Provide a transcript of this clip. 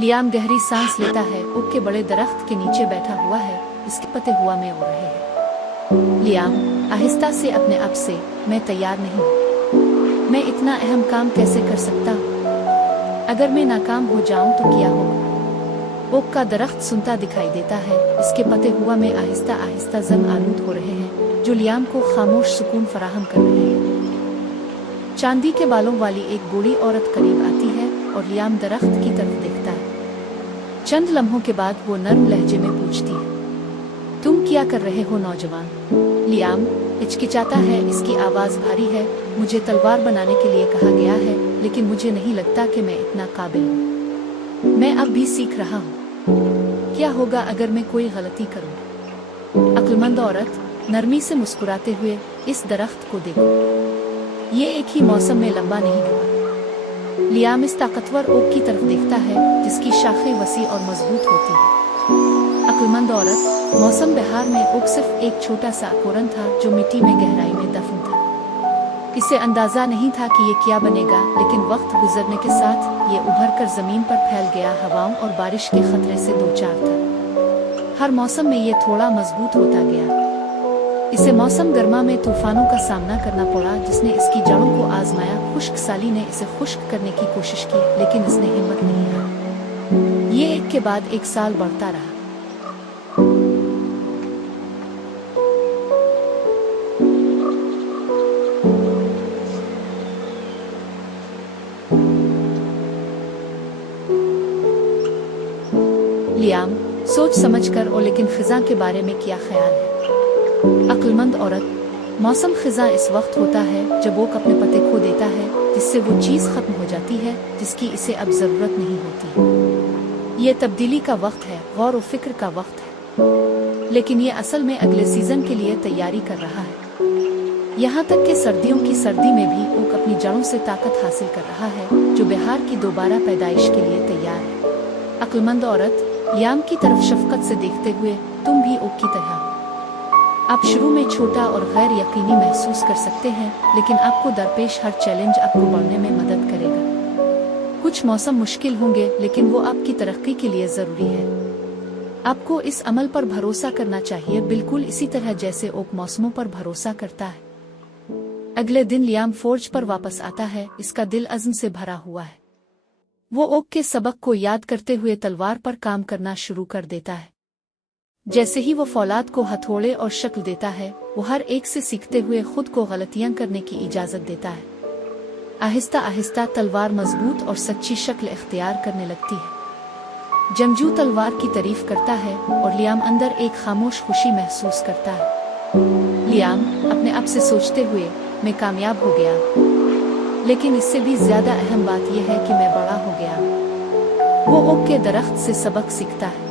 Liam गहरी सांस लेता है। ओक के बड़े दरख्त के नीचे बैठा हुआ है, इसके पत्ते हवा में उड़ रहे हैं। लियाम आहिस्ता से अपने आप से, मैं तैयार नहीं हूँ। मैं इतना अहम काम कैसे कर सकता हूँ? अगर मैं नाकाम हो जाऊं तो क्या होगा? ओक का दरख्त सुनता दिखाई देता है। इसके पत्ते हवा में आहिस्ता आहिस्ता जंग आलूद हो रहे हैं, जो लियाम को खामोश सुकून फराहम कर रहे हैं। चांदी के बालों वाली एक बूढ़ी औरत करीब आती है और लियाम दरख्त की तरफ देखता है। चंद लम्हों के बाद वो नर्म लहजे में पूछती है, तुम क्या कर रहे हो नौजवान? लियाम हिचकिचाता है, इसकी आवाज़ भारी है। मुझे तलवार बनाने के लिए कहा गया है, लेकिन मुझे नहीं लगता कि मैं इतना काबिल हूँ। मैं अब भी सीख रहा हूँ। क्या होगा अगर मैं कोई गलती करूँ? अक्लमंद औरत नरमी से मुस्कुराते हुए, इस दरख्त को देखो, ये एक ही मौसम में लंबा नहीं हुआ। लियाम इस ताकतवर ओक की तरफ देखता है, जिसकी शाखें वसी और मजबूत होती हैं। अक्लमंद औरत, मौसम बहार में ओक सिर्फ एक छोटा सा कोरन था जो मिट्टी में गहराई में दफन था। इसे अंदाजा नहीं था कि ये क्या बनेगा, लेकिन वक्त गुजरने के साथ ये उभर कर जमीन पर फैल गया, हवाओं और बारिश के खतरे से दो चार था। हर मौसम में ये थोड़ा मजबूत होता गया। इसे मौसम गर्मा में तूफानों का सामना करना पड़ा, जिसने इसकी जड़ों को आजमाया। खुश्क साली ने इसे खुश्क करने की कोशिश की, लेकिन इसने हिम्मत नहीं हारी। ये एक के बाद एक साल बढ़ता रहा। लियाम सोच समझकर, और लेकिन खिजा के बारे में क्या ख्याल है? अक्लमंद औरत, मौसम खिजा इस वक्त होता है जब ओक अपने पते खो देता है, जिससे वो चीज़ खत्म हो जाती है जिसकी इसे अब जरूरत नहीं होती। ये तब्दीली का वक्त है, गौर और फिक्र का वक्त है, लेकिन ये असल में अगले सीजन के लिए तैयारी कर रहा है। यहाँ तक कि सर्दियों की सर्दी में भी ओक अपनी जड़ों से ताकत हासिल कर रहा है, जो बिहार की दोबारा पैदाइश के लिए तैयार है। अक्लमंद औरत लियाम की तरफ शफकत से देखते हुए, तुम भी ओक की तरह हो। आप शुरू में छोटा और गैर यकीनी महसूस कर सकते हैं, लेकिन आपको दरपेश हर चैलेंज आपको बढ़ने में मदद करेगा। कुछ मौसम मुश्किल होंगे, लेकिन वो आपकी तरक्की के लिए जरूरी है। आपको इस अमल पर भरोसा करना चाहिए, बिल्कुल इसी तरह जैसे ओक मौसमों पर भरोसा करता है। अगले दिन लियाम फोर्ज पर वापस आता है, इसका दिल अज़्म से भरा हुआ है। वो ओक के सबक को याद करते हुए तलवार पर काम करना शुरू कर देता है। जैसे ही वो फौलाद को हथौड़े और शक्ल देता है, वो हर एक से सीखते हुए खुद को गलतियां करने की इजाजत देता है। आहिस्ता आहिस्ता तलवार मजबूत और सच्ची शक्ल इख्तियार करने लगती है। जंगजू तलवार की तारीफ करता है और लियाम अंदर एक खामोश खुशी महसूस करता है। लियाम अपने आप से सोचते हुए, मैं कामयाब हो गया, लेकिन इससे भी ज्यादा अहम बात यह है कि मैं बड़ा हो गया। वो ओक के दरख्त से सबक सीखता है।